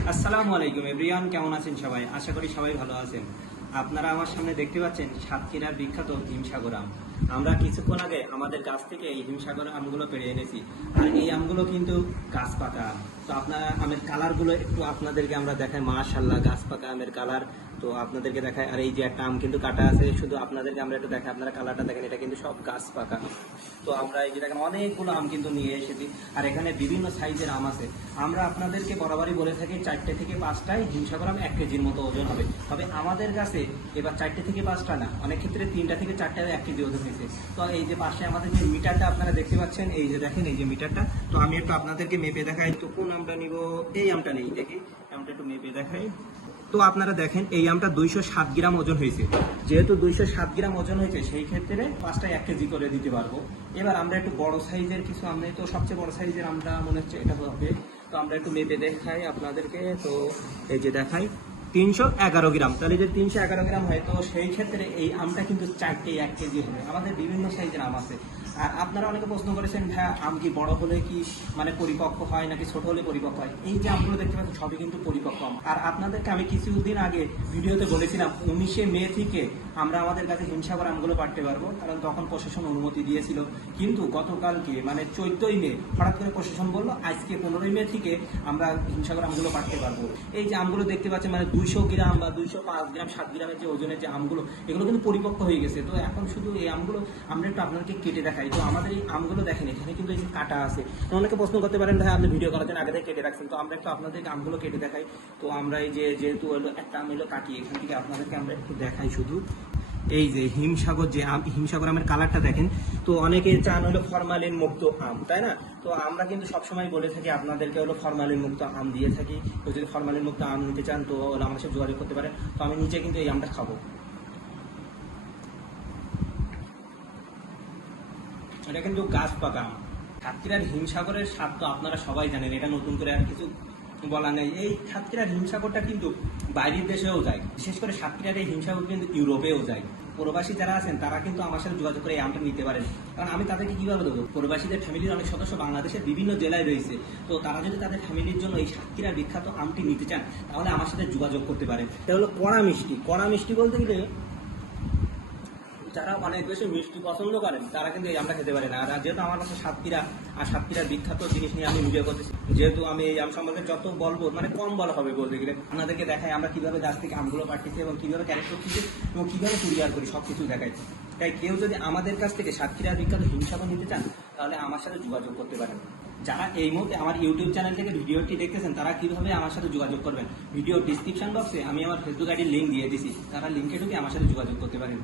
আসসালামু আলাইকুম এভরিওয়ান, কেমন আছেন সবাই? আশা করি সবাই ভালো আছেন। আপনারা আমার সামনে দেখতে পাচ্ছেন সাতক্ষীরার বিখ্যাত হিমসাগর আম। আমরা কিছুক্ষণ আগে আমাদের গাছ থেকে এই হিমসাগর আমগুলো পেরে এনেছি। আর এই আমগুলো কিন্তু গাছ পাকা আম। তো আপনারা আমের কালারগুলো একটু আপনাদেরকে আমরা দেখাই। মাশাল্লাহ গাছ পাকা আমের কালার তো আপনাদেরকে দেখায়, আর এই যে একটা আম কিন্তু কাটা আছে, শুধু আপনাদেরকে আমরা একটু দেখাই, আপনারা কালারটা দেখেন, এটা কিন্তু সব গাছ পাকা। তো আমরা এই যে দেখেন, অনেকগুলো আম কিন্তু নিয়ে এসেছি, আর এখানে বিভিন্ন সাইজের আম আছে। আমরা আপনাদেরকে বরাবরই বলে থাকি, চারটে থেকে পাঁচটায় হিমসাগর আম এক কেজির মতো ওজন হবে। তবে আমাদের কাছে এবার চারটে থেকে পাঁচটা না, অনেক ক্ষেত্রে তিনটা থেকে চারটা এক কেজি ওজন হয়েছে। তো এই যে পাশে আমাদের যে মিটারটা আপনারা দেখতে পাচ্ছেন, এই যে দেখেন, এই যে মিটারটা। তো আমি একটু আপনাদেরকে মেপে দেখাই। তো কোন আমটা নিব? এই আমটা নেই, দেখি। আমটা একটু মেপে দেখাই। তো আপনারা দেখেন, এই আমটা দুইশো সাত গ্রাম ওজন হয়েছে। যেহেতু দুইশো সাত গ্রাম ওজন হয়েছে, সেই ক্ষেত্রে পাঁচটা এক কেজি করে দিতে পারব। এবার আমরা একটু বড় সাইজের কিছু আম নেই তো সবচেয়ে বড় সাইজের আমটা মনে হচ্ছে এটা হবে। তো আমরা একটু মেপে দেখাই আপনাদেরকে। তো এই যে দেখাই তিনশো এগারো গ্রাম। তাহলে যে তিনশো এগারো গ্রাম হয়, তো সেই ক্ষেত্রে এই আমটা কিন্তু চারটে এক কেজি হবে। আমাদের বিভিন্ন সাইজের আম আছে। আর আপনারা অনেকে প্রশ্ন করেছেন ভাইয়া আম কি বড় হলে কি মানে পরিপক্ক হয় নাকি ছোট হলে পরিপক্ক হয়? এই যে আমগুলো দেখতে পাচ্ছেন, সবই কিন্তু পরিপক্ক আম। আর আপনাদেরকে আমি কিছুদিন আগে ভিডিওতে বলেছিলাম, উনিশে মে থেকে আমরা আমাদের কাছে হিমসাগর আমগুলো পাঠতে পারব, কারণ তখন প্রশাসন অনুমতি দিয়েছিল। কিন্তু গতকালকে মানে চোদ্দই মে, হঠাৎ করে প্রশাসন বলল, আজকে পনেরোই মে থেকে আমরা হিমসাগর আমগুলো পাঠতে পারব। এই যে আমগুলো দেখতে পাচ্ছেন মানে দুইশো গ্রাম বা দুইশো পাঁচ গ্রাম, সাত গ্রামের যে ওজনের যে আমগুলো, এগুলো কিন্তু পরিপক্ক হয়ে গেছে। তো এখন শুধু এই আমগুলো আমরা একটু আপনাদেরকে কেটে দেখাই। তো আমাদের এই আমগুলো দেখেন, এখানে কিন্তু এই যে কাটা আছে। অনেকে প্রশ্ন করতে পারেন, ভাই, আপনি ভিডিও করার জন্য আগে থেকে কেটে রাখছেন। তো আমরা একটু আপনাদেরকে আমগুলো কেটে দেখাই। তো আমরা এই যে, যেহেতু একটা আম এলো কাটিয়ে এখান থেকে আপনাদেরকে আমরা একটু দেখাই শুধু। এই যে হিমসাগর যে আম হিমসাগর আমের কালারটা দেখেন, তো অনেকে চান হলো ফরমালিন মুক্ত আম, তাই না? তো আমরা কিন্তু সবসময় বলে থাকি, আপনাদেরকে হলো ফরমালিন মুক্ত আম দিয়ে থাকি। তো যদি ফরমালিন মুক্ত আম নিতে চান, তো হলো আমার সাথে যোগাযোগ করতে পারেন। তো আমি নিজে কিন্তু এই আমটা খাব। এটা কিন্তু গাছ পাকা আম। সাতক্ষীরার হিমসাগরের স্বাদ তো আপনারা সবাই জানেন, এটা নতুন করে আর কিছু বলা নেই। এই সাতক্ষীরার হিমসাগরটা কিন্তু বাইরের দেশেও যায়। বিশেষ করে সাতক্ষীরার এই হিমসাগর কিন্তু ইউরোপেও যায়। প্রবাসী যারা আছেন, তারা কিন্তু আমার সাথে যোগাযোগ করে এই আমটা নিতে পারেন। কারণ আমি তাদেরকে কীভাবে দেবো প্রবাসীদের ফ্যামিলির অনেক সদস্য বাংলাদেশের বিভিন্ন জেলায় রয়েছে। তো তারা যদি তাদের ফ্যামিলির জন্য এই সাতক্ষীরা বিখ্যাত আমটি নিতে চান, তাহলে আমার সাথে যোগাযোগ করতে পারেন। এটা হলো কড়া মিষ্টি। কড়া মিষ্টি বলতে গেলে যারা অনেক বেশি মিষ্টি পছন্দ করেন, তারা কিন্তু এই আমটা খেতে পারে না। যেহেতু আমার কাছে সাতক্ষীরা, আর সাতক্ষীরার বিখ্যাত জিনিস নিয়ে আমি ভিডিও করতেছি, যেহেতু আমি এই আম সম্পর্কে যত বলব মানে কম বলা হবে বলতে গেলে, আপনাদেরকে দেখাই আমরা কীভাবে গাছ থেকে আমগুলো পাঠিয়েছি এবং কীভাবে ক্যারেক্ট করতেছি এবং কীভাবে কুরিয়ার করি সব কিছু দেখাই। তাই কেউ যদি আমাদের কাছ থেকে সাতক্ষীরার বিখ্যাত হিমসাগর নিতে চান, তাহলে আমার সাথে যোগাযোগ করতে পারেন। যারা এই মুহূর্তে আমার ইউটিউব চ্যানেল থেকে ভিডিওটি দেখতেছেন, তারা কীভাবে আমার সাথে যোগাযোগ করবেন? ভিডিও ডিসক্রিপশন বক্সে আমি আমার ফেসবুক আইডির লিঙ্ক দিয়ে দিছি। তারা লিঙ্কে ঢুকে আমার সাথে যোগাযোগ করতে পারেন।